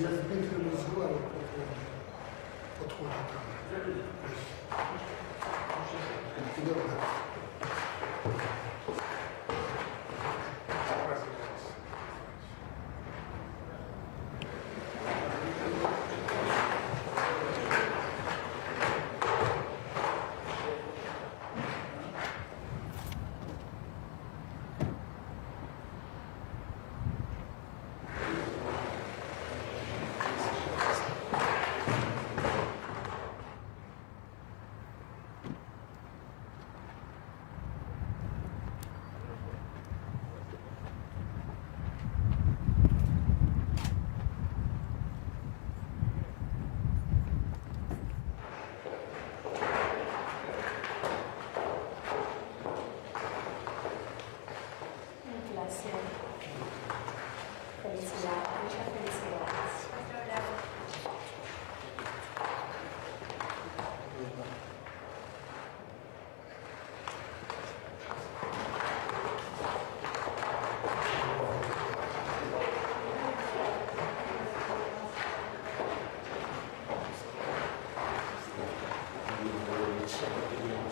Я с Дмитрием разговаривал по поводу подхода камеры.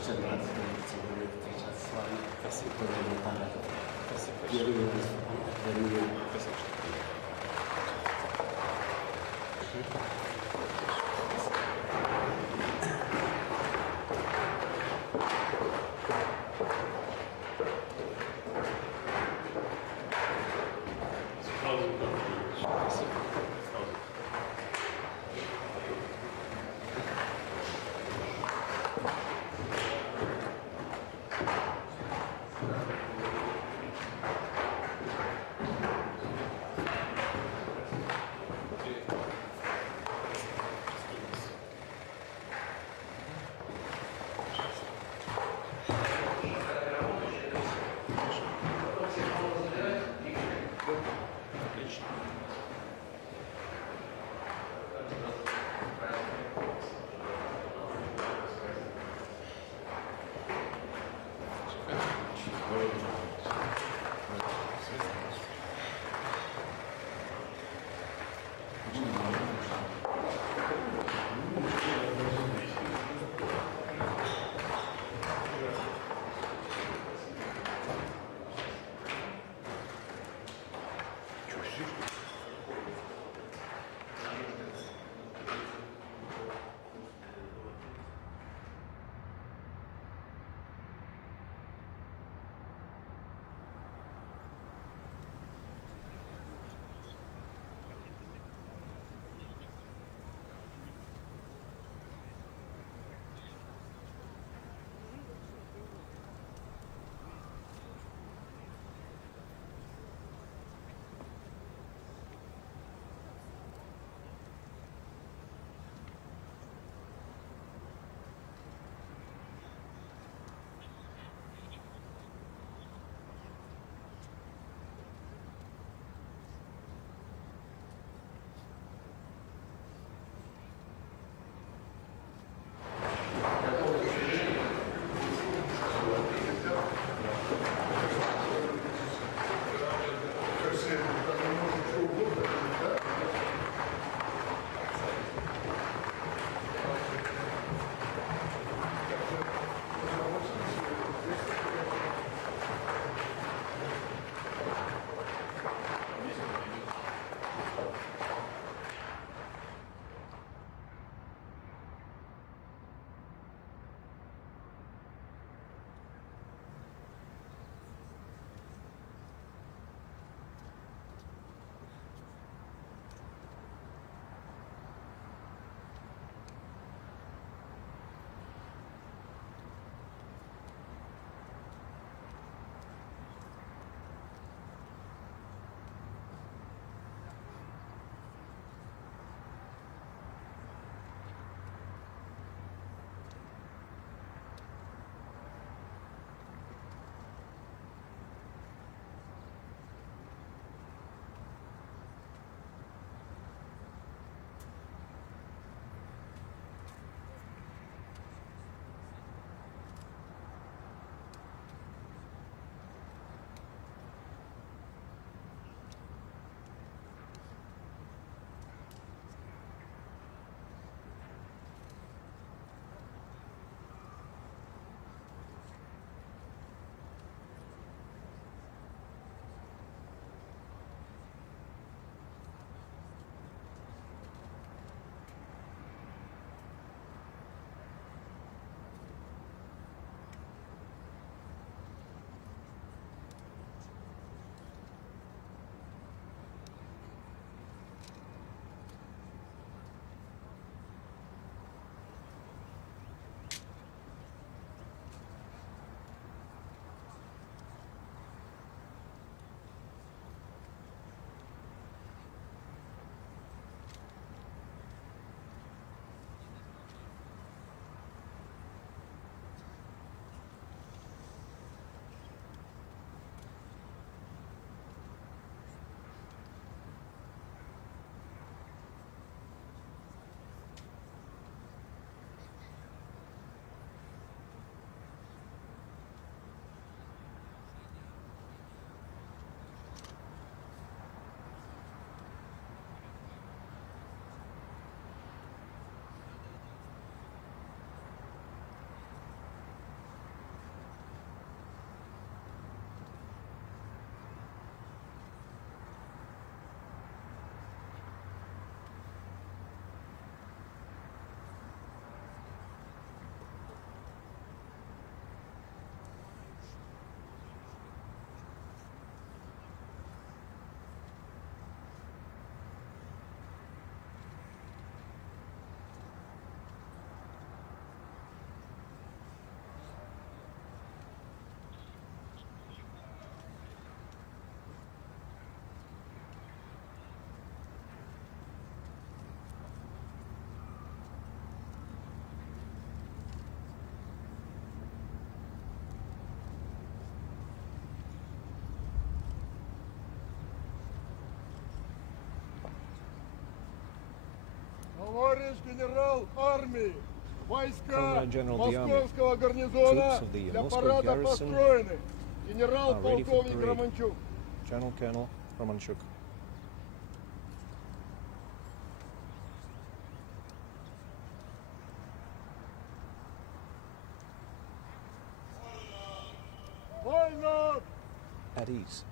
Очень рад сегодня встречаться с вами. Спасибо. Спасибо большое. Первый раз отворили. Спасибо. Товарищ генерал армии, войска Comrade General of the Army, московского гарнизона troops of the для Moscow парада garrison построены. are ready for Генерал-полковник parade. Романчук. General Colonel Romanchuk. Война! At ease.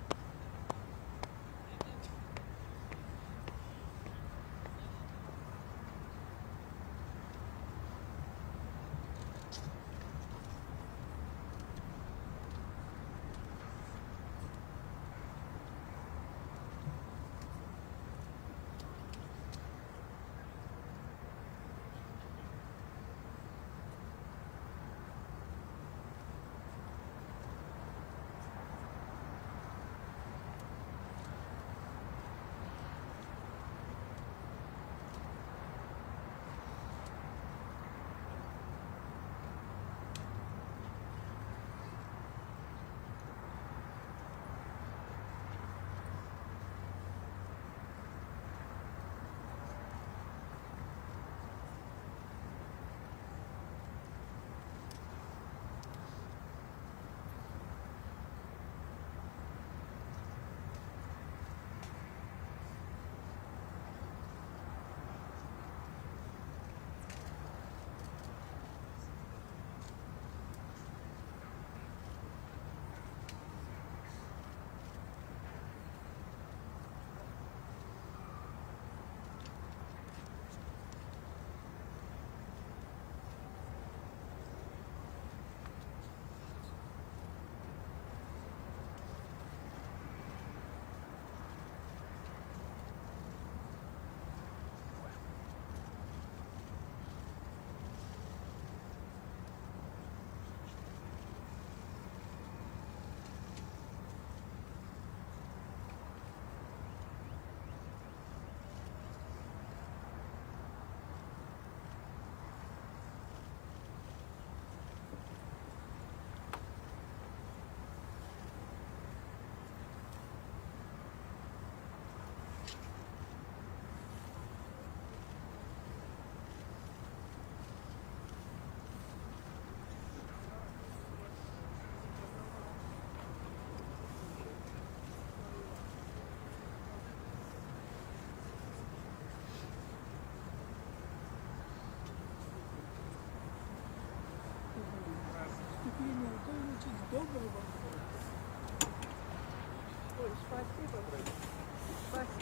Спасибо,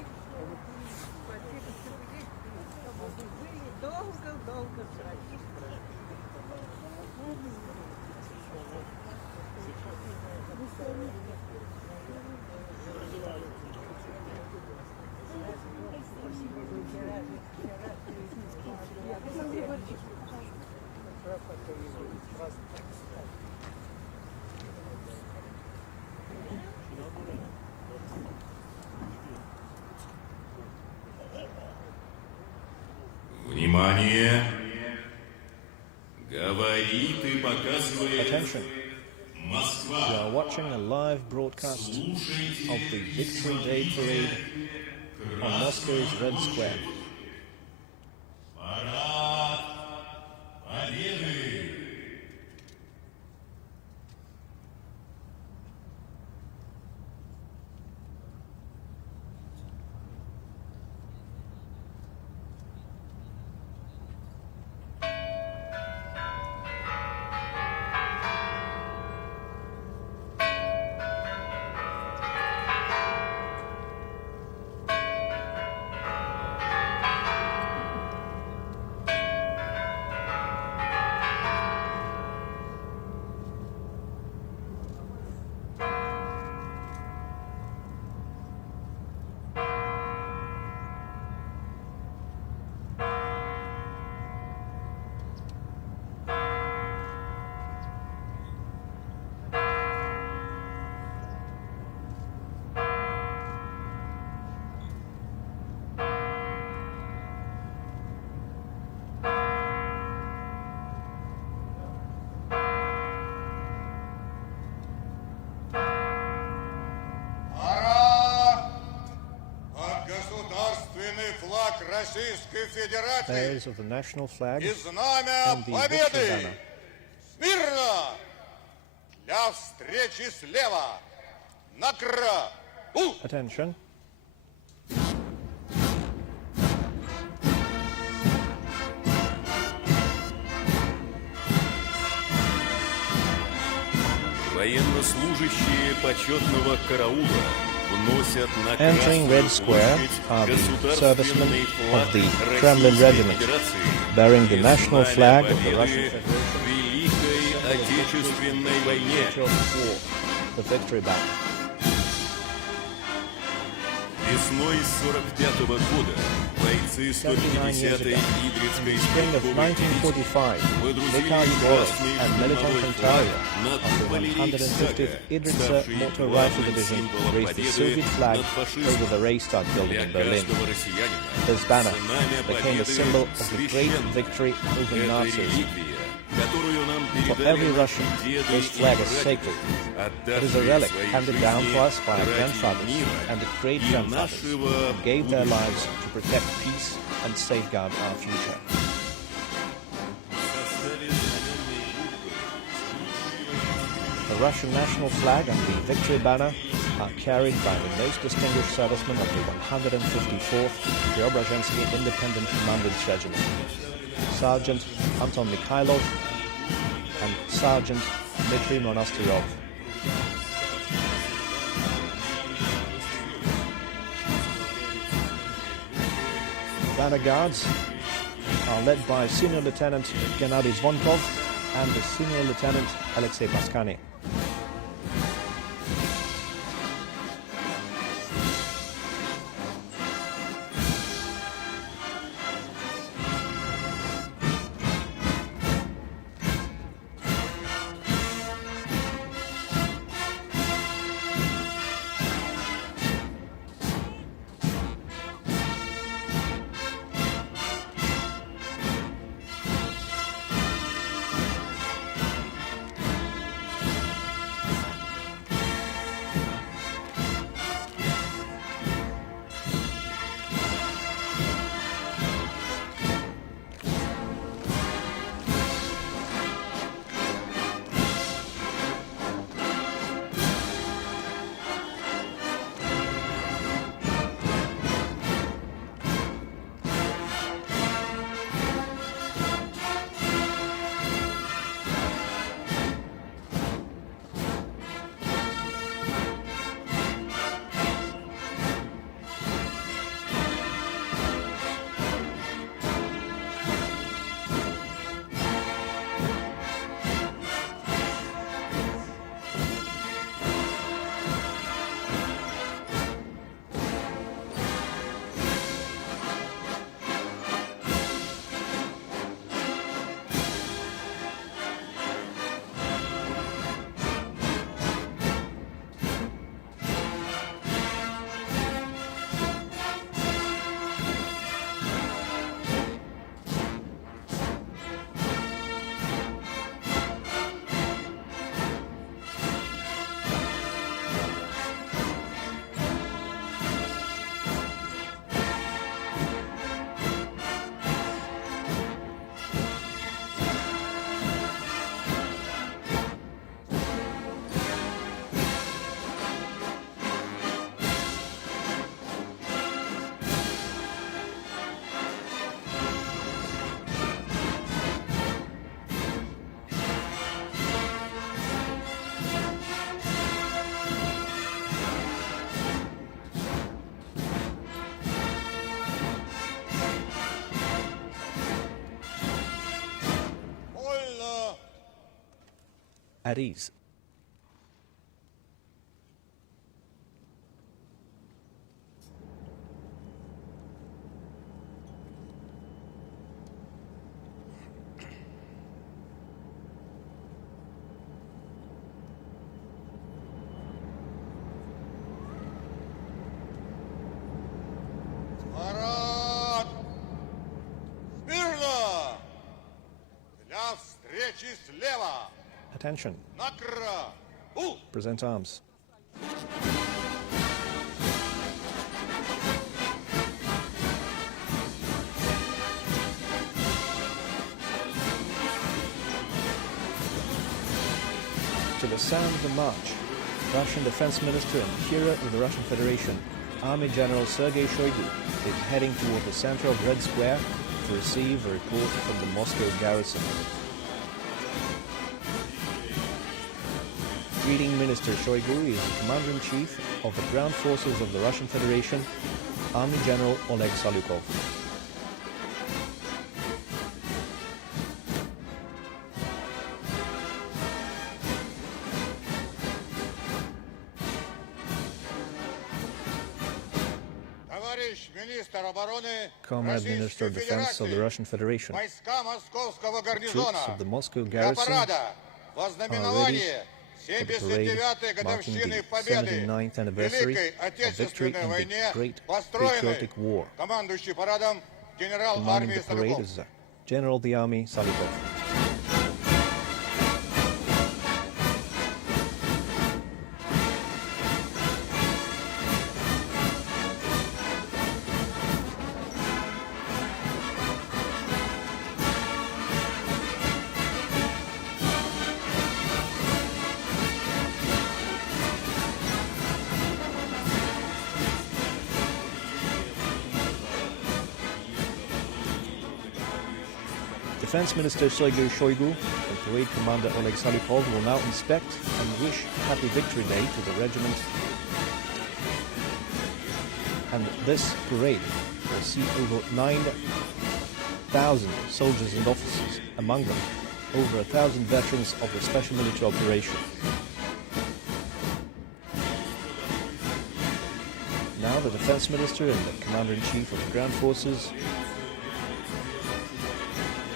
спасибо, что вы есть, чтобы вы были долго-долго с Россией. Внимание! Говорит и показывает Attention. We Москва. are watching a live broadcast of the Victory Day Parade on Moscow's Red Square. Парад Победы! Российской Федерации Bearers of the national flag и знамя and the victory победы. banner. Смирно! Для встречи слева. Накра! Attention. Военнослужащие почетного караула вносят на Entering Красную Red Square площадь are the servicemen государственный флаг of the Kremlin Российской Regiment, Федерации bearing the и national знамя flag of the победы Russian в Federation, Великой Отечественной войне. the victory banner. Весной 45-го года бойцы 150-й Идрицкой Spring of стрелковой 1945, выдрузили Mikhail красный and militant штурмовой флаг Ontario над of the Полярей 150th Idritsa ставший Motor Rifle главным Division символом raised the победы Soviet flag над over фашизмом. the Reichstag building Для in Berlin. каждого россиянина This banner знамя became a победы symbol of the great священно. victory over Это Nazism. реликвия, которую нам For передали every наши Russian, деды this и flag is прадеды, sacred. It is a отдавшие relic свои handed down жизни to us by our ради grandfathers мира and и great-grandfathers нашего who gave their будущего. lives to protect peace and safeguard our future. The Russian national flag and the victory banner are carried by the most distinguished servicemen of the 154th Preobrazhensky Independent Commandant's Regiment, Sergeant Anton Mikhailov and Sergeant Dmitry Monastyrov. Banner guards are led by Senior Lieutenant Gennady Zvonkov and the Senior Lieutenant Alexei Paskany. At ease. Марат! Смирно! Для встречи слева! Attention. Накра! Present arms. to the sound of the march, Russian Defense Minister and Führer of the Russian Federation, Army General Sergei Shoigu, is heading toward the center of Red Square to receive a report from the Moscow garrison. Greeting Minister Shoigu is the Commander-in-Chief of the Ground Forces of the Russian Federation, Army General Oleg Salyukov. Comrade Minister of Defense of the Russian Federation, troops of the Moscow garrison are ready for the parade marking the 79th anniversary of victory in the Great Patriotic War. Commanding the parade is General of the Army Salyukov. Defense Minister Sergei Shoigu and Parade Commander Oleg Salyukov will now inspect and wish Happy Victory Day to the regiment. And this parade will see over 9,000 soldiers and officers, among them over 1,000 veterans of the special military operation. Now the Defense Minister and the Commander-in-Chief of the Ground Forces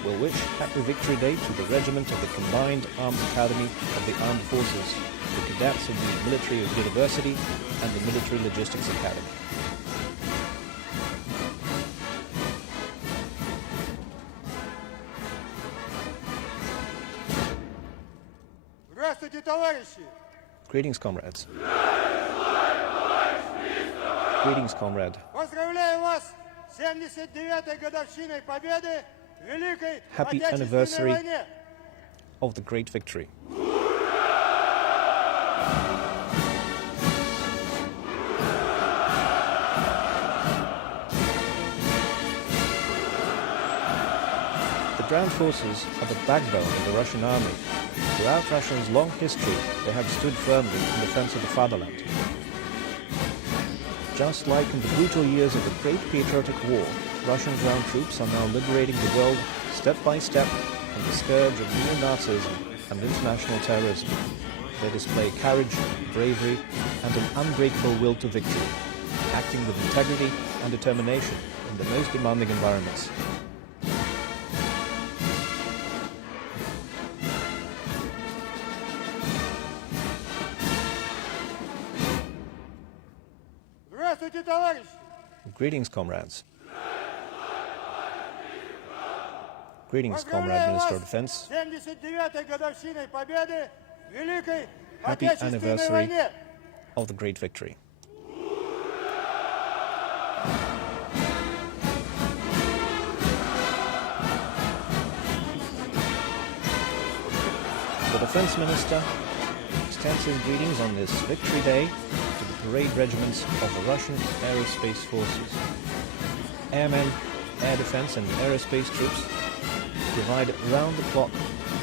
will wish Happy Victory Day to the regiment of the Combined Arms Academy of the Armed Forces, the cadets of the Military University and the Military Logistics Academy. Greetings, comrades. Greetings, comrade. Happy anniversary of the great victory. The ground forces are the backbone of the Russian army. Throughout Russia's long history, they have stood firmly in defense of the fatherland. Just like in the brutal years of the Great Patriotic War, Russian ground troops are now liberating the world step by step from the scourge of neo-Nazism and international terrorism. They display courage, bravery, and an unbreakable will to victory, acting with integrity and determination in the most demanding environments. Greetings, comrades. Greetings, Comrade Minister of Defense. Happy anniversary of the great victory. The Defense Minister extends his greetings on this Victory Day to the parade regiments of the Russian Aerospace Forces. Airmen, air defense and aerospace troops provide round-the-clock,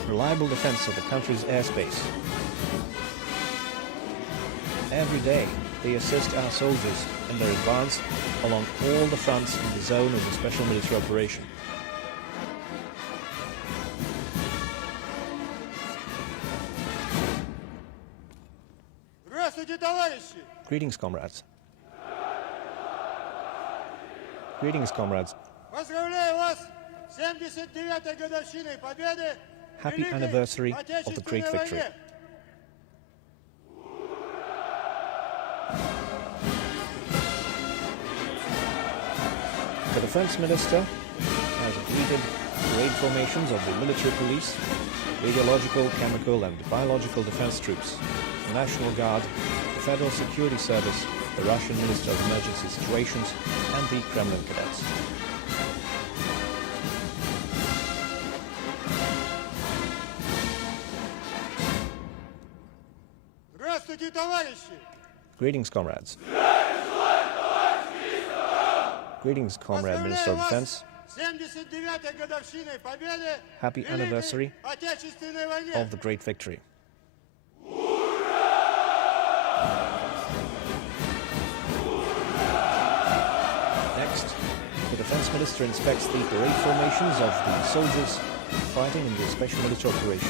reliable defense of the country's airspace. Every day, they assist our soldiers in their advance along all the fronts in the zone of the special military operation. Greetings, comrades. Greetings, comrades. Happy anniversary of the great victory. The Defense Minister has greeted parade formations of the military police, radiological, chemical and biological defense troops, the National Guard, the Federal Security Service, the Russian Minister of Emergency Situations and the Kremlin cadets. Greetings, comrades. Greetings, Comrade Minister of Defense. Happy anniversary of the great victory. Next, the Defense Minister inspects the parade formations of the soldiers fighting in the special military operation.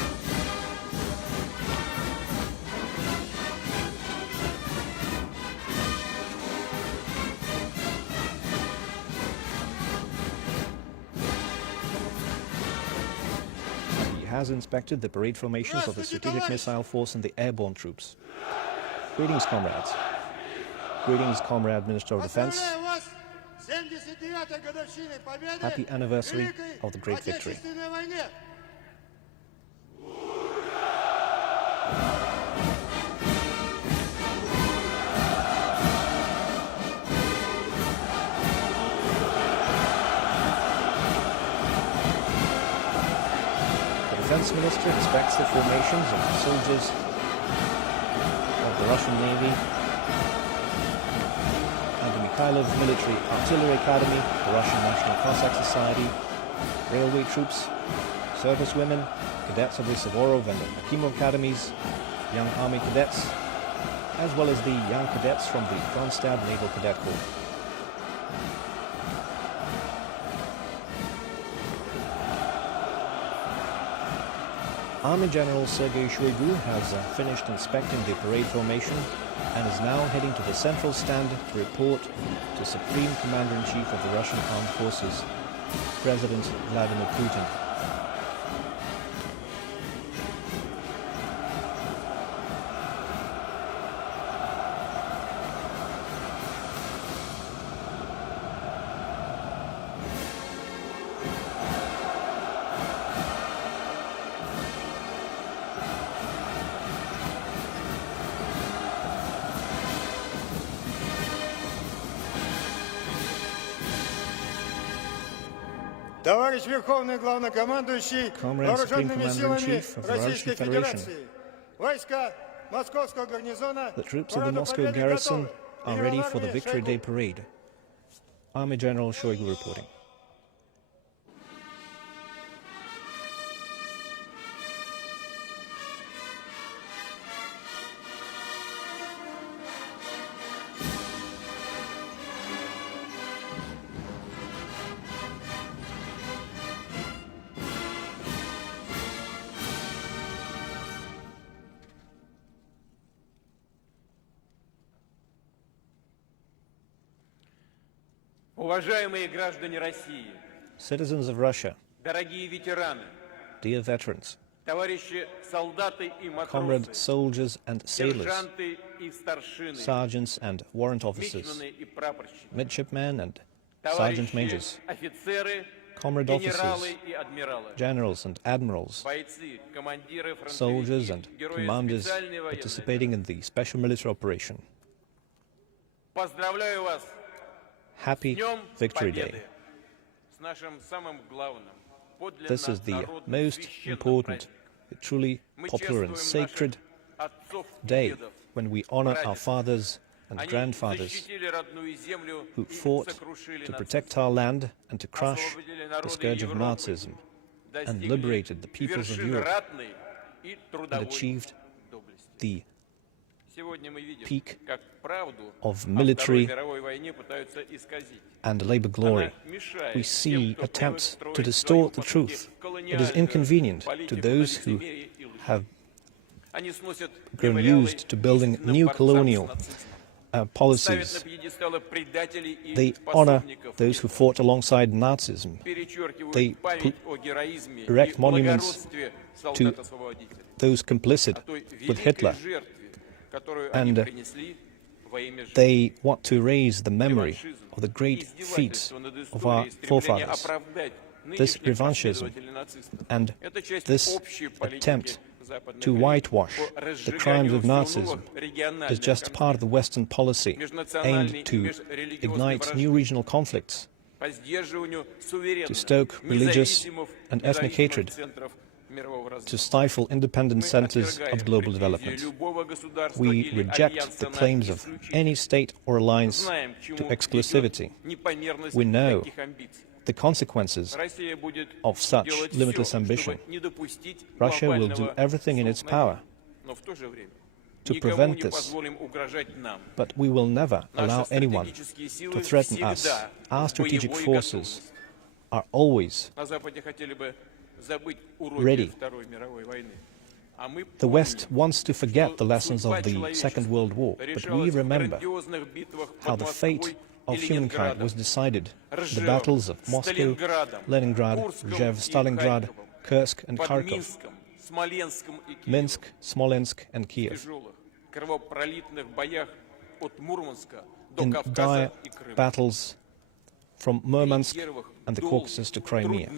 Has inspected the parade formations of the Strategic Missile Force and the airborne troops. Greetings, comrades. Greetings, Comrade Minister of Defense. Happy anniversary of the great victory. The Defense Minister inspects the formations of the soldiers of the Russian Navy and the Mikhailov Military Artillery Academy, the Russian National Cossack Society, railway troops, servicewomen, cadets of the Suvorov and the Akimov academies, young army cadets, as well as the young cadets from the Kronstadt Naval Cadet Corps. Army General Sergei Shoigu has finished inspecting the parade formation and is now heading to the central stand to report to Supreme Commander-in-Chief of the Russian Armed Forces, President Vladimir Putin. Товарищ Верховный Главнокомандующий Вооруженными силами Российской Федерации, войска Московского гарнизона, the troops of the Moscow garrison are ready for the Victory Day parade. Army General Shoigu reporting. Уважаемые граждане России, Citizens of Russia, дорогие ветераны, dear veterans, товарищи солдаты и comrade матросы, soldiers and sailors, сержанты и старшины, sergeants and warrant officers, мичманы и прапорщики, midshipmen and sergeant товарищи majors, офицеры, comrade генералы officers, и адмиралы, generals and admirals, бойцы, командиры soldiers фронтовики, and герои commanders специальной военной participating in the special military operation. Поздравляю вас Happy с Днем Victory Победы, Day. с нашим самым главным, подлинно This is the народным, most священным important, праздником. truly Мы popular and чествуем sacred наших отцов и day дедов. when we honor our Прадедов. fathers and Они grandfathers защитили родную землю who и fought сокрушили to нацизм. protect our land and to crush Освободили the народы scourge of Европы, Nazism and достигли liberated the peoples of вершин Europe ратной и and трудовой achieved доблести. the Сегодня мы видим, peak как правду of о military Второй мировой войне пытаются исказить. and labor glory. Она мешает We тем, see кто attempts строит to свою distort the по сути truth. It is колониальную inconvenient to политику those на who лицемерие и лжи. have Они сносят grown мемориалы used to building истинным new борцам с colonial нацизмом. Ставят на policies. пьедесталы предателей и They honor способников those who fought alongside Nazism. перечеркивают They память о героизме erect и monuments благородстве солдата-освободителя, those complicit о той with великой Hitler. жертве, которую они And принесли во имя жизни. they want to raise the memory of the great feats Издевательство над of our историей, стремление forefathers. оправдать This нынешних revanchism последователей нацистов. and Это часть this общей политики attempt западных to элит whitewash по the crimes разжиганию of все Nazism новых региональных is just part of the Western policy межнациональной и aimed to межрелигиозной ignite new вражды, regional conflicts, по сдерживанию to суверенных, stoke religious независимых and ethnic hatred, центров to stifle independent centers of global development. We reject the claims of any state or alliance to exclusivity. We know the consequences of such limitless ambition. Russia will do everything in its power to prevent this, but we will never allow anyone to threaten us. Our strategic forces are always ready. The West wants to forget the lessons of the Second World War, but we remember how the fate of humankind was decided in the battles of Moscow, Leningrad, Rzhev, Stalingrad, Kursk and Kharkov, Minsk, Smolensk and Kiev. In dire battles from Murmansk and the Caucasus to Crimea.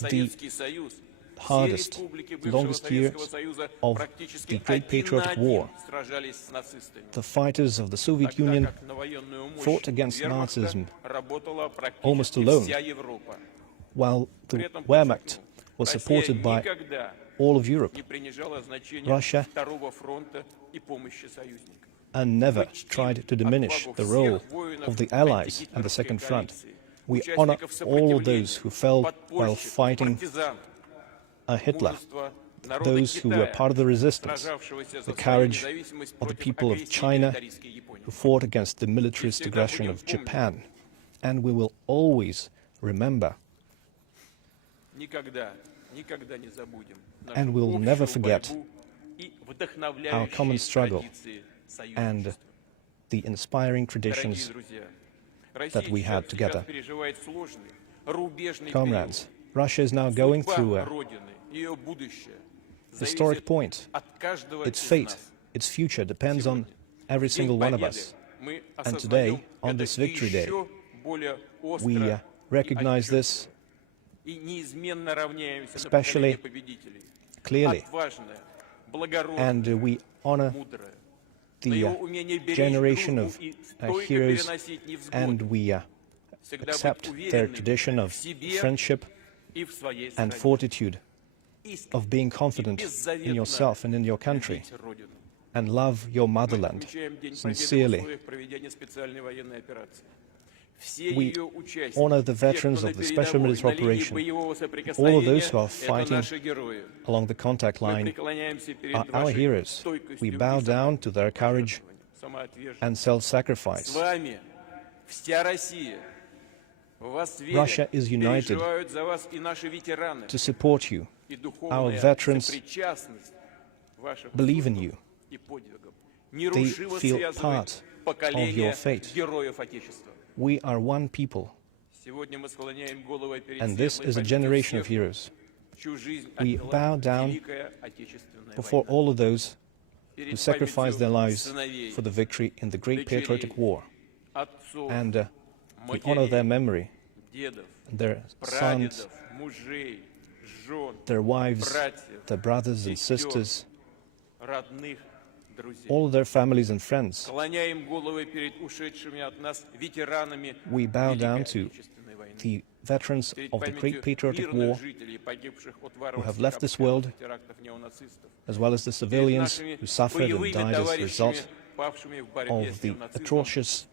The hardest, longest years of the Great Patriotic War. The fighters of the Soviet Union fought against Nazism almost alone, while the Wehrmacht was supported by all of Europe. Russia and never tried to diminish the role of the Allies and the Second Front. We honor all of those who fell while fighting Hitler, those who were part of the resistance, the courage of the people of China who fought against the militarist aggression of Japan. And we will always remember, and we'll never forget, our common struggle and the inspiring traditions that we had together. Comrades, Russia is now going through a historic point. Its fate, its future depends on every single one of us. And today, on this Victory Day, we recognize this especially clearly, and we honor the generation of heroes, and we accept their tradition of friendship and fortitude, of being confident in yourself and in your country, and love your motherland sincerely. We honor the veterans of the Special Military Operation. All of those who are fighting along the contact line are our heroes. We bow down to their courage and self-sacrifice. Russia is united to support you. Our veterans believe in you. They feel part of your fate. We are one people, and this is a generation of heroes. We bow down before all of those who sacrificed their lives for the victory in the Great Patriotic War, and we honor their memory, their sons, their wives, their brothers and sisters, all their families and friends. We bow down to the veterans of the Great Patriotic War who have left this world, as well as the civilians who suffered and died as a result of the atrocious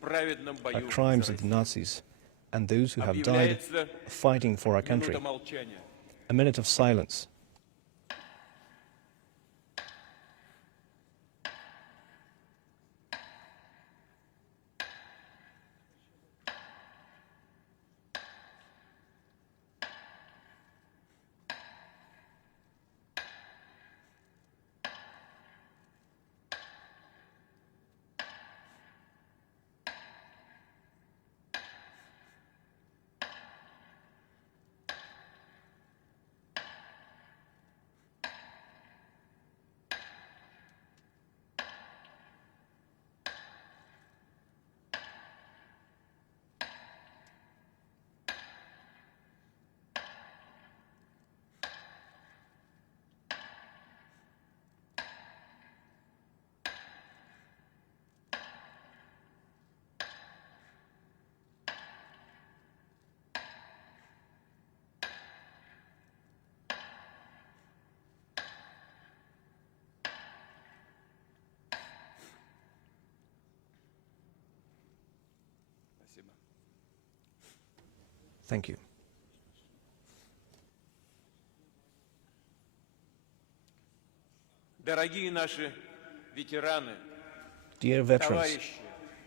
crimes of the Nazis, and those who have died fighting for our country. A minute of silence. Thank you. Дорогие наши ветераны, Dear veterans, товарищи,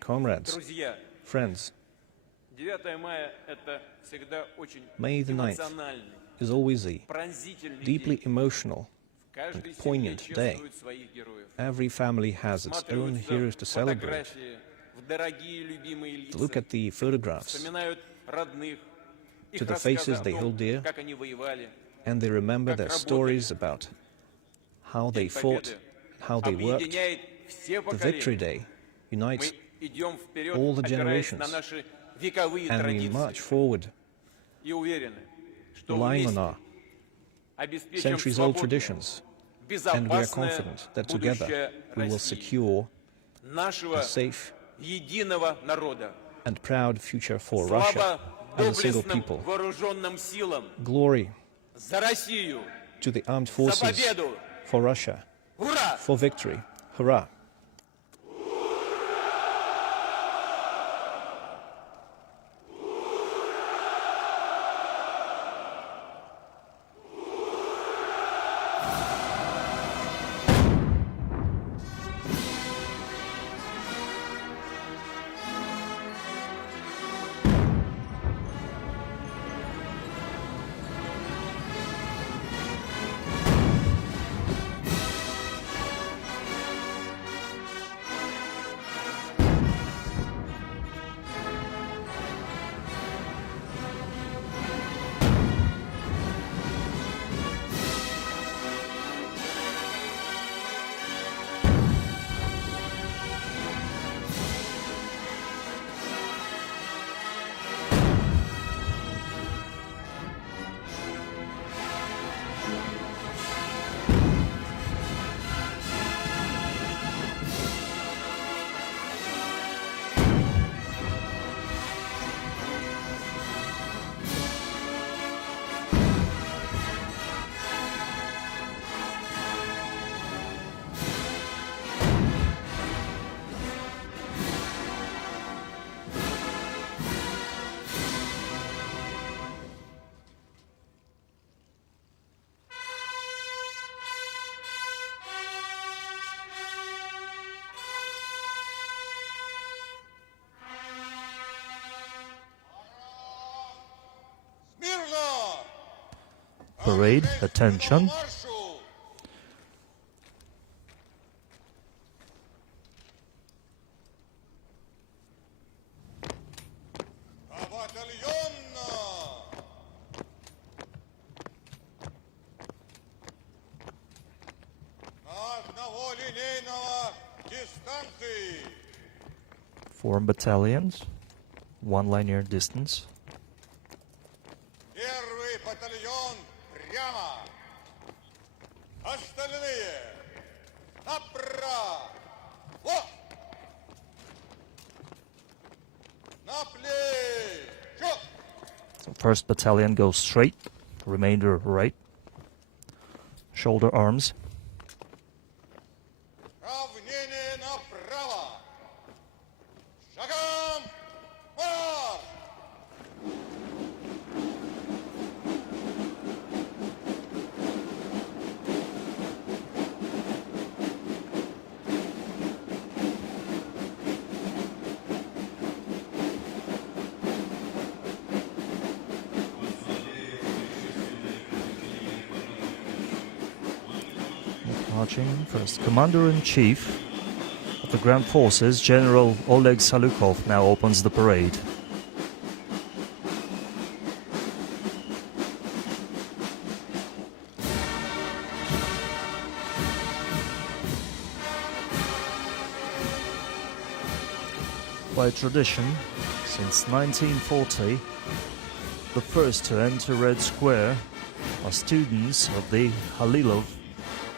comrades, друзья, friends, 9 мая – это всегда очень May the 9th эмоциональный, is always a пронзительный deeply день. emotional Каждый and poignant семье day. чествует своих героев. Every family has its own heroes to celebrate. Фотографии в дорогие любимые To look лица, at the photographs, вспоминают родных, их to the рассказы faces о they том, hold dear, как они воевали, and they remember как their работали. stories about how they День fought, Победы how they worked. объединяет все The Victory поколения. Day unites Мы идем вперед, all the опираясь на generations, наши вековые and we march традиции forward, и уверены, что relying on вместе our обеспечим centuries-old свободное, traditions, and we are безопасное confident that together будущее we will России, secure нашего a safe единого народа. and proud future for Russia Слава as a single доблестным people. вооруженным силам, Glory за Россию, to the armed за forces, победу! for Russia, Ура! for victory. Hurrah! Parade, attention. Маршу! Батальонно! На одного линейного дистанции! Form battalions, one linear distance. Первый батальон прямо! Остальные направо! На плечо! First battalion goes straight, remainder right. Shoulder arms. Равнение направо! Шагом марш! Marching first. Commander-in-Chief of the Grand Forces, General Oleg Salukov, now opens the parade. By tradition, since 1940, the first to enter Red Square are students of the Halilov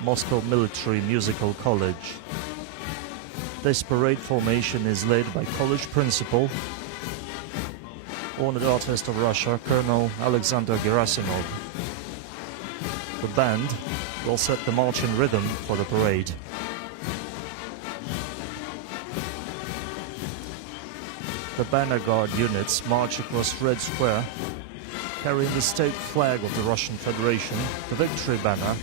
Moscow Military Musical College. This parade formation is led by college principal, honored artist of Russia, Colonel Alexander Gerasimov. The band will set the marching rhythm for the parade. The banner guard units march across Red Square carrying the state flag of the Russian Federation, the victory banner,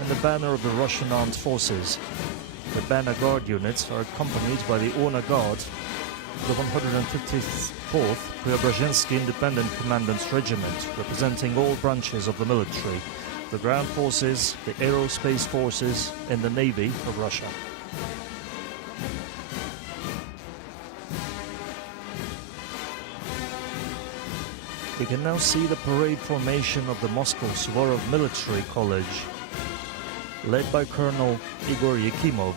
and the banner of the Russian Armed Forces. The banner guard units are accompanied by the honor guard, the 154th Preobrazhensky Independent Commandants Regiment, representing all branches of the military, the ground forces, the aerospace forces, and the Navy of Russia. We can now see the parade formation of the Moscow Suvorov Military College, led by Colonel Igor Yakimov.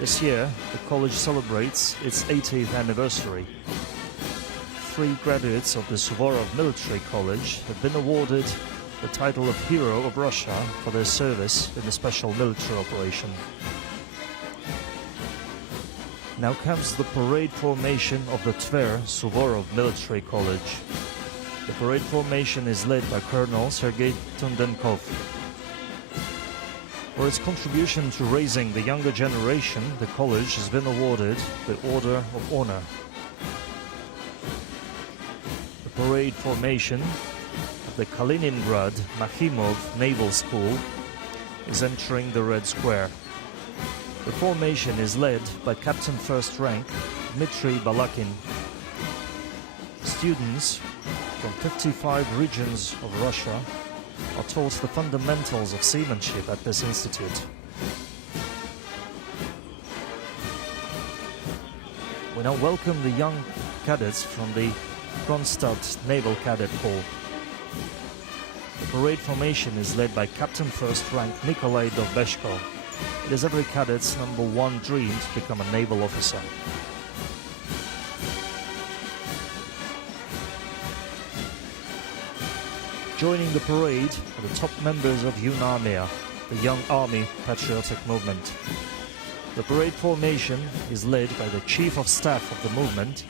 This year, the college celebrates its 80th anniversary. 3 graduates of the Suvorov Military College have been awarded the title of Hero of Russia for their service in the special military operation. Now comes the parade formation of the Tver Suvorov Military College. The parade formation is led by Colonel Sergei Tundenkov. For its contribution to raising the younger generation, the college has been awarded the Order of Honor. The parade formation of the Kaliningrad Nakhimov Naval School is entering the Red Square. The formation is led by Captain First Rank Dmitry Balakin. Students from 55 regions of Russia are taught the fundamentals of seamanship at this institute. We now welcome the young cadets from the Kronstadt Naval Cadet Corps. The parade formation is led by Captain First Rank Nikolai Dovbeshko. It is every cadet's #1 dream to become a naval officer. Joining the parade are the top members of UNARMIA, the Young Army Patriotic Movement. The parade formation is led by the Chief of Staff of the movement,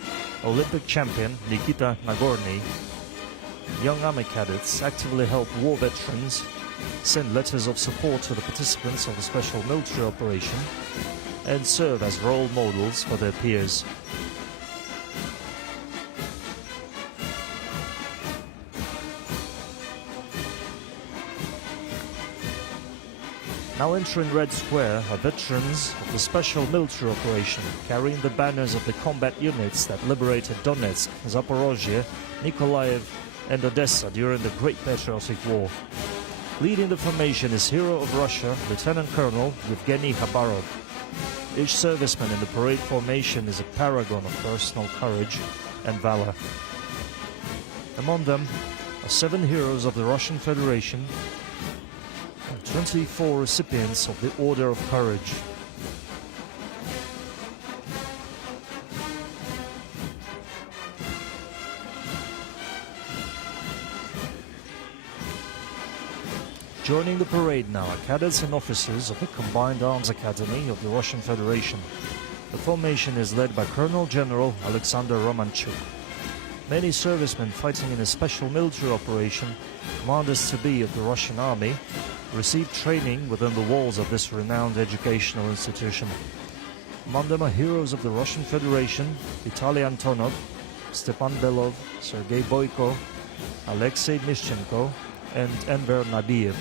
Olympic champion Nikita Nagorny. Young Army cadets actively help war veterans, send letters of support to the participants of the special military operation, and serve as role models for their peers. Now entering Red Square are veterans of the special military operation, carrying the banners of the combat units that liberated Donetsk, Zaporozhye, Nikolaev and Odessa during the Great Patriotic War. Leading the formation is Hero of Russia, Lieutenant Colonel Yevgeny Khabarov. Each serviceman in the parade formation is a paragon of personal courage and valor. Among them are 7 heroes of the Russian Federation, 24 recipients of the Order of Courage. Joining the parade now are cadets and officers of the Combined Arms Academy of the Russian Federation. The formation is led by Colonel General Alexander Romanchuk. Many servicemen fighting in a special military operation, commanders-to-be of the Russian Army, received training within the walls of this renowned educational institution. Among them are heroes of the Russian Federation, Vitaly Antonov, Stepan Belov, Sergei Boyko, Alexei Mishchenko, and Enver Nabiev.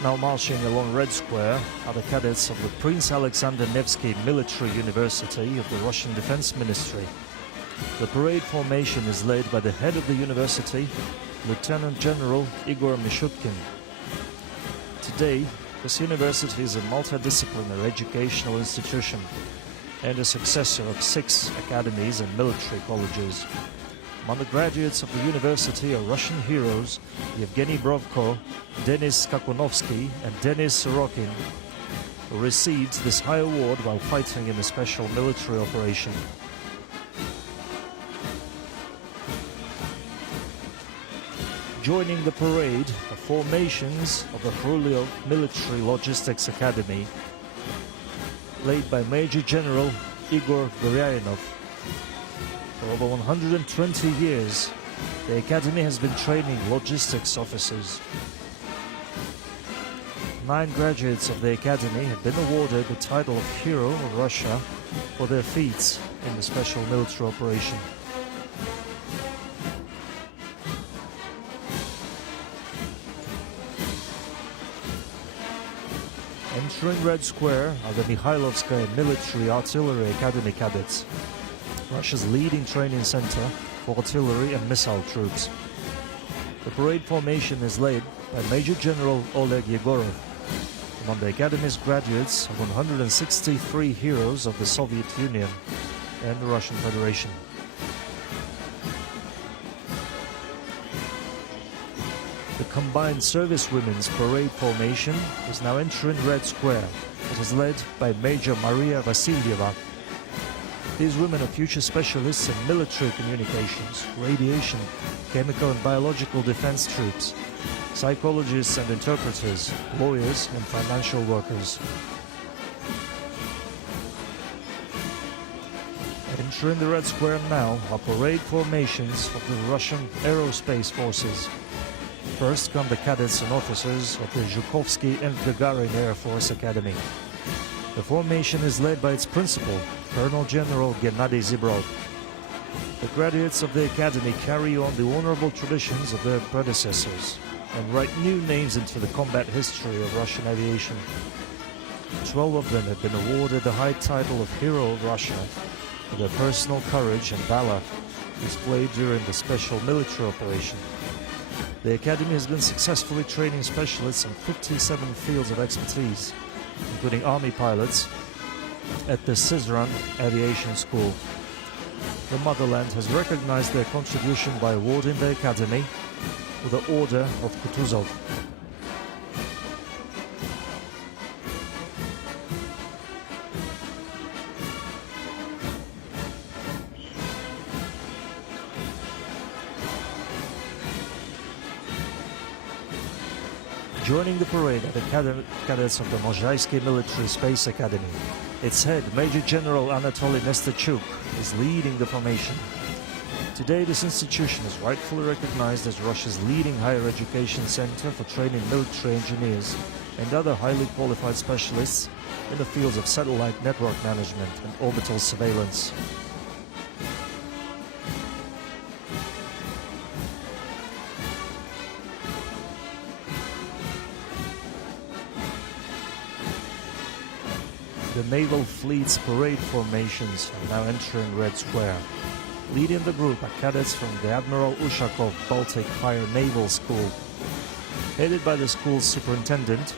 Now marching along Red Square are the cadets of the Prince Alexander Nevsky Military University of the Russian Defense Ministry. The parade formation is led by the head of the university, Lieutenant General Igor Mishutkin. Today, this university is a multidisciplinary educational institution and a successor of 6 academies and military colleges. Among the graduates of the university are Russian heroes Yevgeny Brovko, Denis Skakunovsky and Denis Sorokin, who received this high award while fighting in a special military operation. Joining the parade are formations of the Khrulyov Military Logistics Academy, led by Major General Igor Guryanov. For over 120 years, the Academy has been training logistics officers. 9 graduates of the academy have been awarded the title of Hero of Russia for their feats in the special military operation. Entering Red Square are the Mikhailovskaya Military Artillery Academy cadets, Russia's leading training center for artillery and missile troops. The parade formation is led by Major General Oleg Yegorov. Among the Academy's graduates are 163 heroes of the Soviet Union and the Russian Federation. The combined servicewomen's parade formation is now entering Red Square. It is led by Major Maria Vasilyeva. These women are future specialists in military communications, radiation, chemical and biological defense troops, psychologists and interpreters, lawyers and financial workers. Entering the Red Square now are parade formations of the Russian Aerospace Forces. First come the cadets and officers of the Zhukovsky and Gagarin Air Force Academy. The formation is led by its principal, Colonel General Gennady Zibrov. The graduates of the academy carry on the honorable traditions of their predecessors and write new names into the combat history of Russian aviation. 12 of them have been awarded the high title of Hero of Russia for their personal courage and valor displayed during the special military operation. The academy has been successfully training specialists in 57 fields of expertise, including army pilots, at the Syzran Aviation School. The motherland has recognized their contribution by awarding the academy with the Order of Kutuzov. Joining the parade are the cadets of the Mozhaisky Military Space Academy. Its head, Major General Anatoly Nesterchuk, is leading the formation. Today, this institution is rightfully recognized as Russia's leading higher education center for training military engineers and other highly qualified specialists in the fields of satellite network management and orbital surveillance. The Naval Fleet's parade formations are now entering Red Square. Leading the group are cadets from the Admiral Ushakov Baltic Higher Naval School. Headed by the school's superintendent,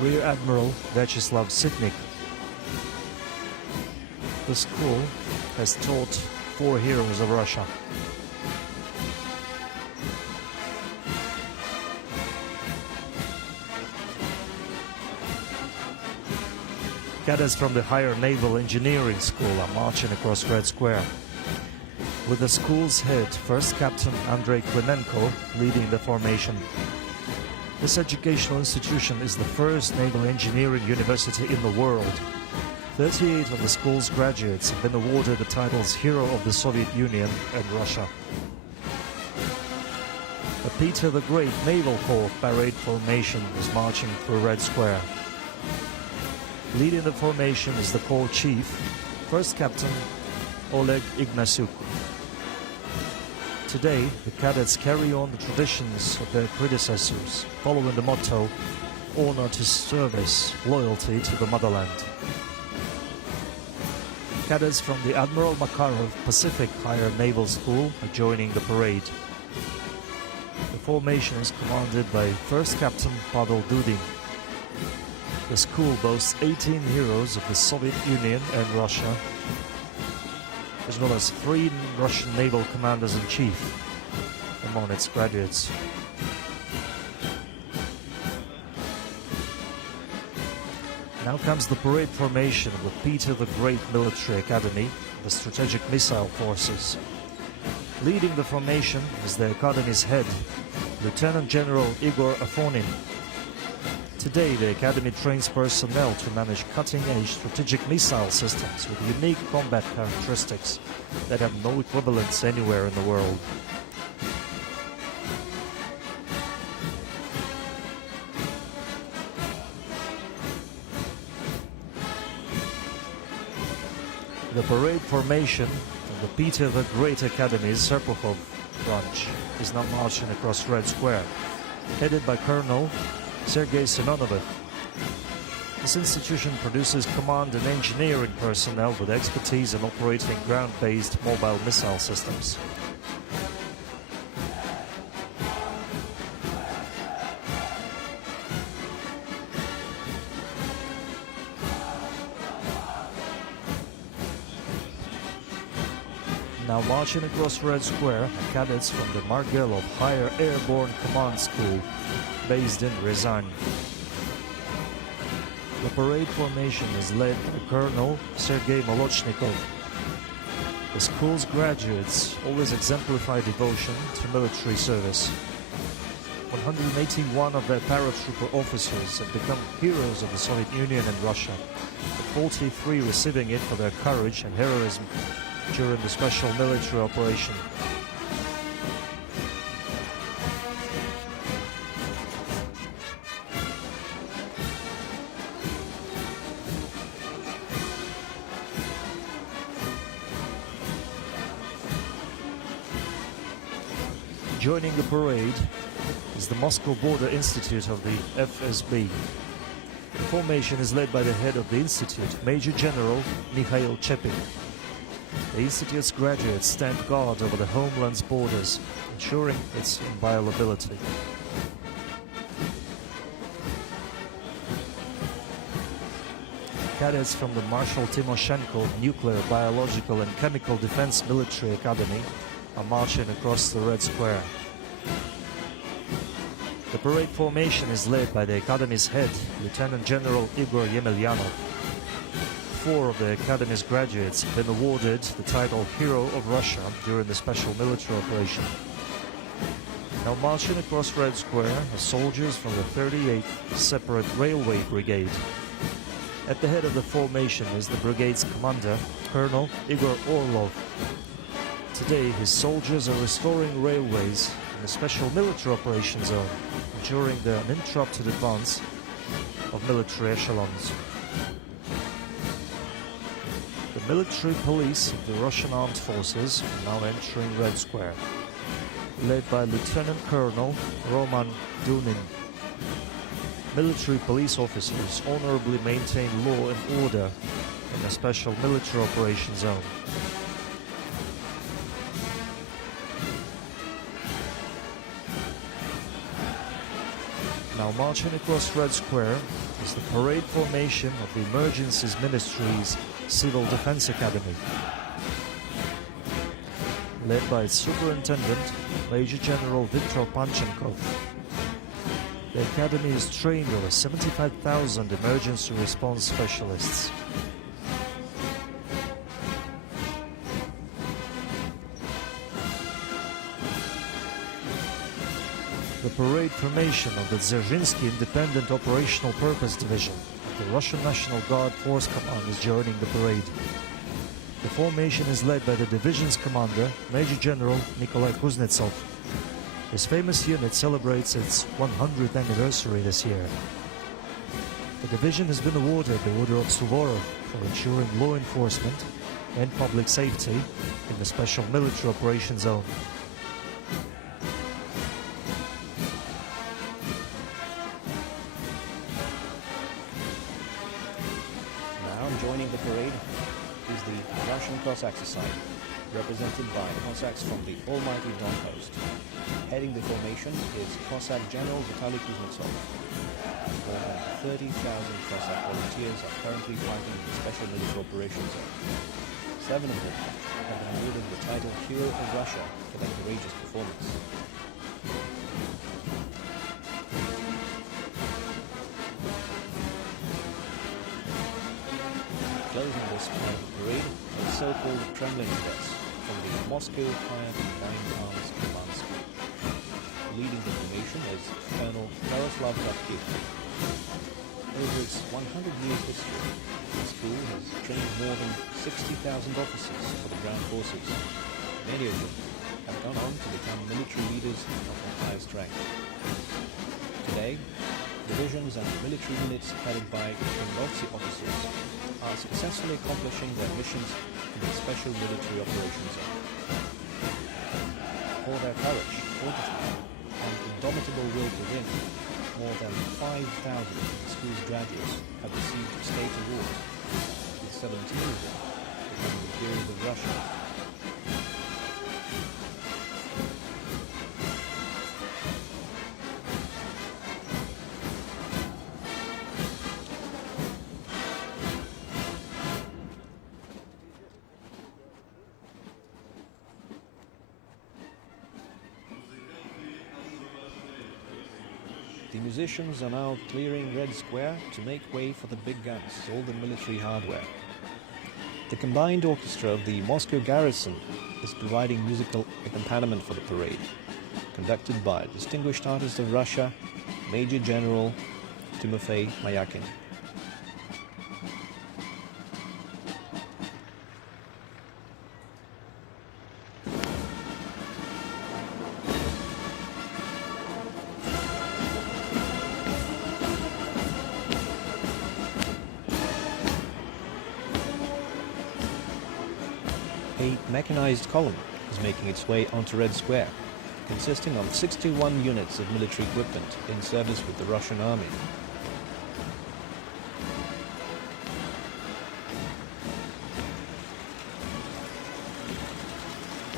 Rear Admiral Vyacheslav Sitnik. The school has taught 4 heroes of Russia. Cadets from the Higher Naval Engineering School are marching across Red Square, with the school's head, First Captain Andrei Klinenko, leading the formation. This educational institution is the first naval engineering university in the world. 38 of the school's graduates have been awarded the titles Hero of the Soviet Union and Russia. The Peter the Great Naval Corps parade formation is marching through Red Square. Leading the formation is the Corps Chief, First Captain Oleg Ignasyuk. Today, the cadets carry on the traditions of their predecessors, following the motto, honor to service, loyalty to the motherland. Cadets from the Admiral Makarov Pacific Higher Naval School are joining the parade. The formation is commanded by First Captain Pavel Dudin. The school boasts 18 heroes of the Soviet Union and Russia, as well as 3 Russian naval commanders-in-chief among its graduates. Now comes the parade formation with Peter the Great Military Academy, the Strategic Missile Forces. Leading the formation is the Academy's head, Lieutenant General Igor Afonin. Today, the Academy trains personnel to manage cutting-edge strategic missile systems with unique combat characteristics that have no equivalents anywhere in the world. The parade formation of the Peter the Great Academy's Serpukhov branch is now marching across Red Square, headed by Colonel Sergei Semenovich. This institution produces command and engineering personnel with expertise in operating ground-based mobile missile systems. Now marching across Red Square are cadets from the Margelov Higher Airborne Command School, based in Ryazan. The parade formation is led by Colonel Sergei Molochnikov. The school's graduates always exemplify devotion to military service. 181 of their paratrooper officers have become heroes of the Soviet Union and Russia, with 43 receiving it for their courage and heroism during the special military operation. Joining the parade is the Moscow Border Institute of the FSB. The formation is led by the head of the institute, Major General Mikhail Chepin. The institute's graduates stand guard over the homeland's borders, ensuring its inviolability. Cadets from the Marshal Timoshenko Nuclear, Biological and Chemical Defense Military Academy are marching across the Red Square. The parade formation is led by the Academy's head, Lieutenant General Igor Yemelyanov. 4 of the Academy's graduates have been awarded the title Hero of Russia during the special military operation. Now marching across Red Square are soldiers from the 38th Separate Railway Brigade. At the head of the formation is the brigade's commander, Colonel Igor Orlov. Today, his soldiers are restoring railways in the special military operation zone, ensuring the uninterrupted advance of military echelons. The military police of the Russian armed forces are now entering Red Square, led by Lieutenant Colonel Roman Dunin. Military police officers honorably maintain law and order in a special military operation zone. Now marching across Red Square is the parade formation of the Emergencies Ministry's Civil Defense Academy. Led by its superintendent, Major General Viktor Panchenkov. The academy has trained over 75,000 emergency response specialists. The parade formation of the Dzerzhinsky Independent Operational Purpose Division of the Russian National Guard Force Command is joining the parade. The formation is led by the division's commander, Major General Nikolai Kuznetsov. This famous unit celebrates its 100th anniversary this year. The division has been awarded the Order of Suvorov for ensuring law enforcement and public safety in the special military operation zone. Joining the parade is the Russian Cossack Society, represented by Cossacks from the almighty Don Coast. Heading the formation is Cossack General Vitaly Kuznetsov. More than 30,000 Cossack volunteers are currently fighting in the special military operations zone. 7 of them have been awarded the title Hero of Russia for their courageous performance. Closing this part of the parade is the so-called Kremlin dress from the Moscow Higher Combined Arms Command School. Leading the formation is Colonel Yaroslav Kravkin. Over its 100 years history, the school has trained more than 60,000 officers for the ground forces. Many of them have gone on to become military leaders of the highest rank. Today, divisions and military units headed by Kremlovtsi officers are successfully accomplishing their missions to the Special Military Operations Zone. For their courage, fortitude, and indomitable will to win, more than 5,000 of the school's graduates have received state awards, with 17 of them becoming the Heroes of Russia. The musicians are now clearing Red Square to make way for the big guns, all the military hardware. The combined orchestra of the Moscow garrison is providing musical accompaniment for the parade, conducted by distinguished artist of Russia, Major General Timofey Mayakin. A mechanized column is making its way onto Red Square, consisting of 61 units of military equipment in service with the Russian army.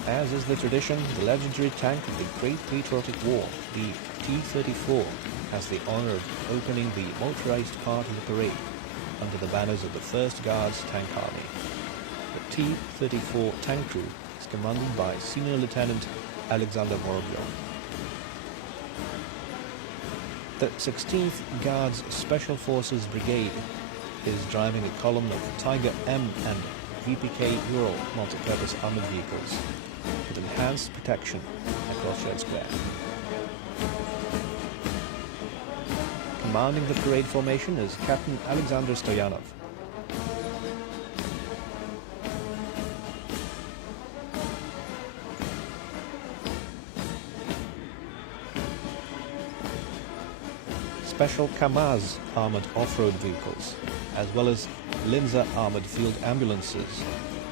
As is the tradition, the legendary tank of the Great Patriotic War, the T-34, has the honor of opening the motorized part of the parade under the banners of the 1st Guards Tank Army. The T-34 tank crew is commanded by Senior Lieutenant Alexander Vorobyov. The 16th Guards Special Forces Brigade is driving a column of Tiger M and VPK Ural multi-purpose armored vehicles with enhanced protection across Red Square. Commanding the parade formation is Captain Alexander Stoyanov. Special Kamaz armored off-road vehicles, as well as Linzer armored field ambulances,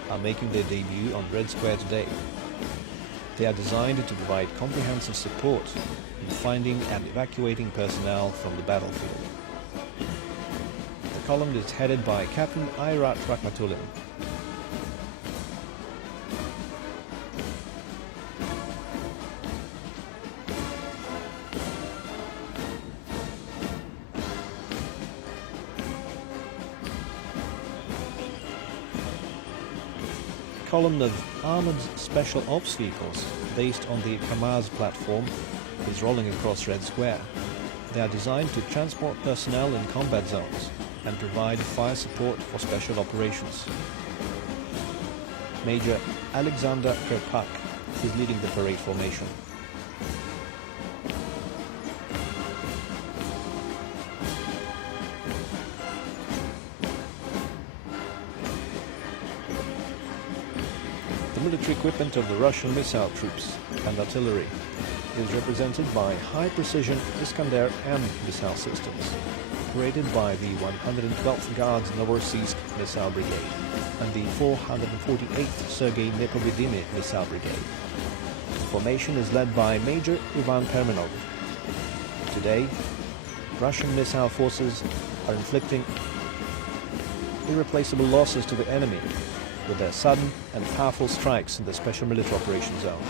are making their debut on Red Square today. They are designed to provide comprehensive support in finding and evacuating personnel from the battlefield. The column is headed by Captain Ayrat Rakhmatulin. Column of armored special ops vehicles based on the Kamaz platform is rolling across Red Square. They are designed to transport personnel in combat zones and provide fire support for special operations. Major Alexander Kirpak is leading the parade formation. The military equipment of the Russian missile troops and artillery is represented by high-precision Iskander-M missile systems, operated by the 112th Guards Novorossiysk Missile Brigade and the 448th Sergei Nepovedimy Missile Brigade. The formation is led by Major Ivan Perminov. Today, Russian missile forces are inflicting irreplaceable losses to the enemy with their sudden and powerful strikes in the Special Military Operations Zone.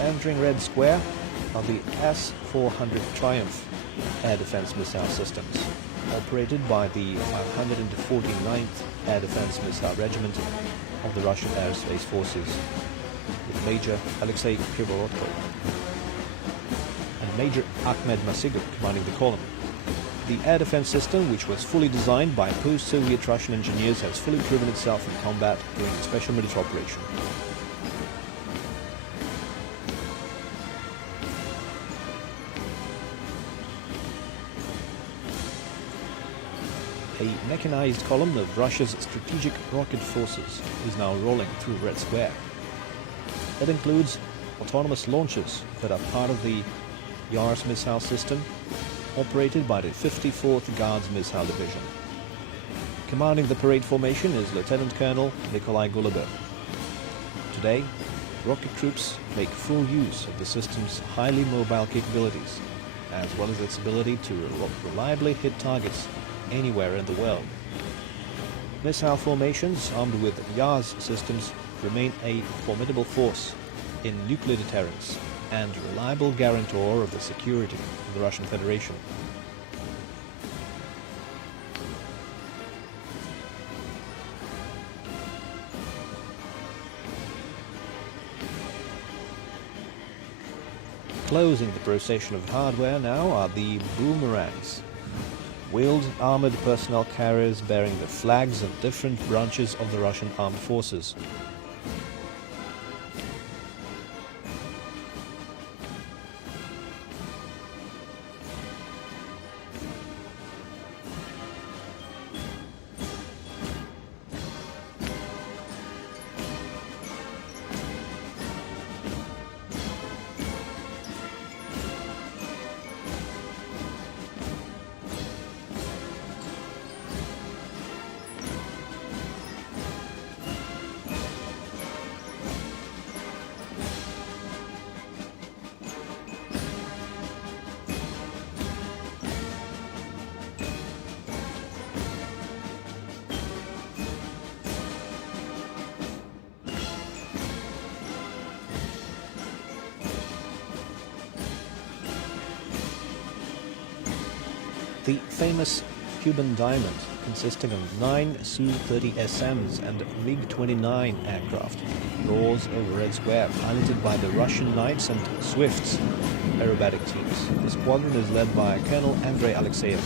Entering Red Square are the S-400 Triumph air defense missile systems, operated by the 549th Air Defense Missile Regiment of the Russian Aerospace Forces, with Major Alexei Krivorotko and Major Ahmed Masigov commanding the column. The air defense system, which was fully designed by post-Soviet Russian engineers, has fully proven itself in combat during a special military operation. A mechanized column of Russia's strategic rocket forces is now rolling through Red Square. It includes autonomous launchers that are part of the Yars missile system, operated by the 54th Guards Missile Division. Commanding the parade formation is Lieutenant Colonel Nikolai Golubev. Today, rocket troops make full use of the system's highly mobile capabilities, as well as its ability to reliably hit targets anywhere in the world. Missile formations armed with Yars systems remain a formidable force in nuclear deterrence and reliable guarantor of the security of the Russian Federation. Closing the procession of hardware now are the boomerangs, wheeled armored personnel carriers bearing the flags of different branches of the Russian armed forces. The famous Cuban diamond, consisting of 9 Su-30SMs and MiG-29 aircraft, roars over Red Square, piloted by the Russian Knights and Swifts aerobatic teams. The squadron is led by Colonel Andrei Alexeyev.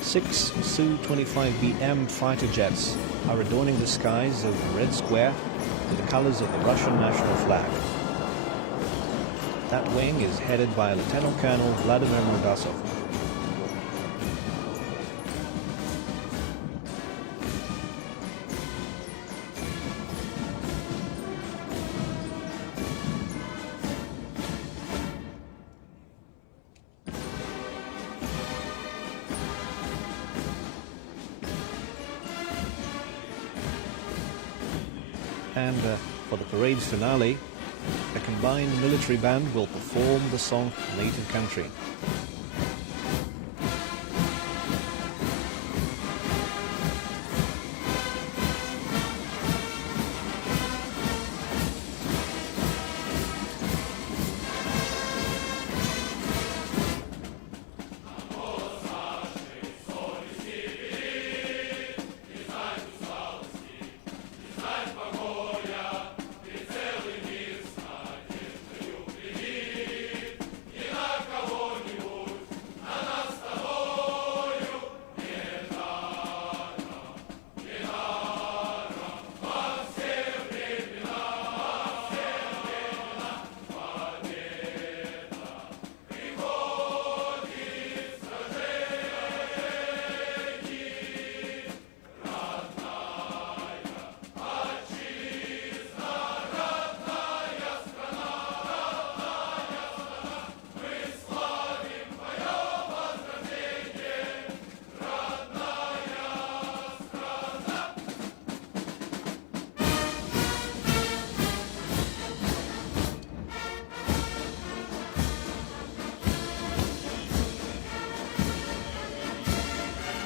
Six Su-25BM fighter jets are adorning the skies of Red Square with the colors of the Russian national flag. That wing is headed by Lieutenant Colonel Vladimir Putin. And for the parade's finale, a combined military band will perform the song Native Country.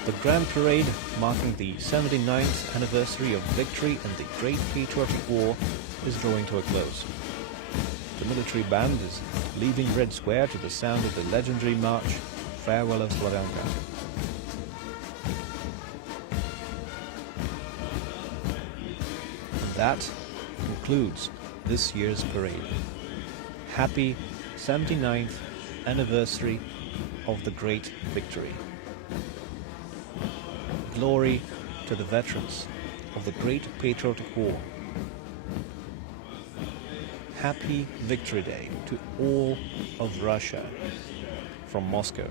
The Grand Parade, marking the 79th anniversary of victory in the Great Patriotic War, is drawing to a close. The military band is leaving Red Square to the sound of the legendary march, Farewell of Slavyanka. And that concludes this year's parade. Happy 79th anniversary of the Great Victory. glory to the veterans of the Great Patriotic War. Happy Victory Day to all of Russia from Moscow.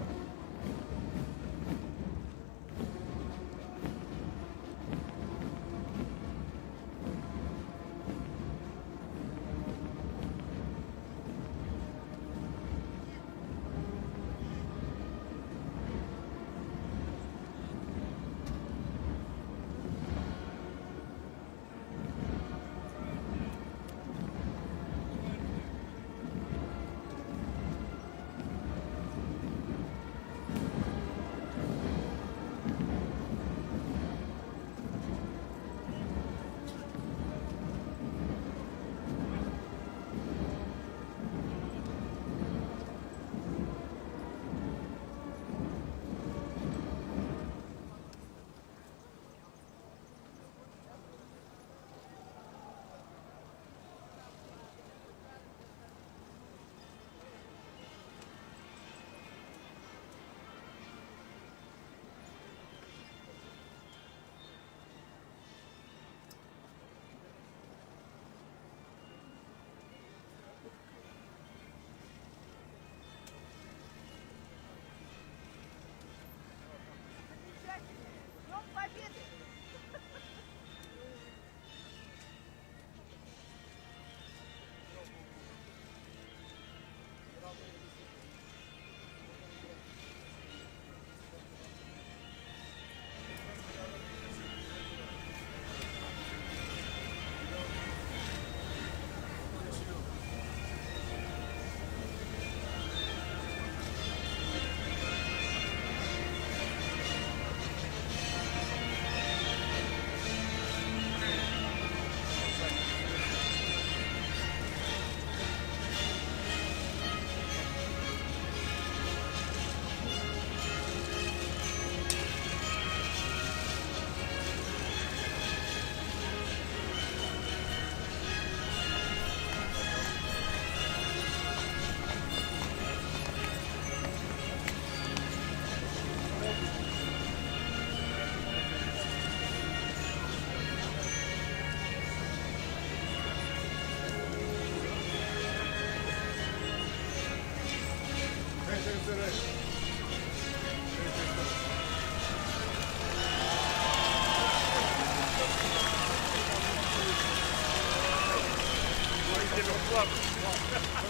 Слава!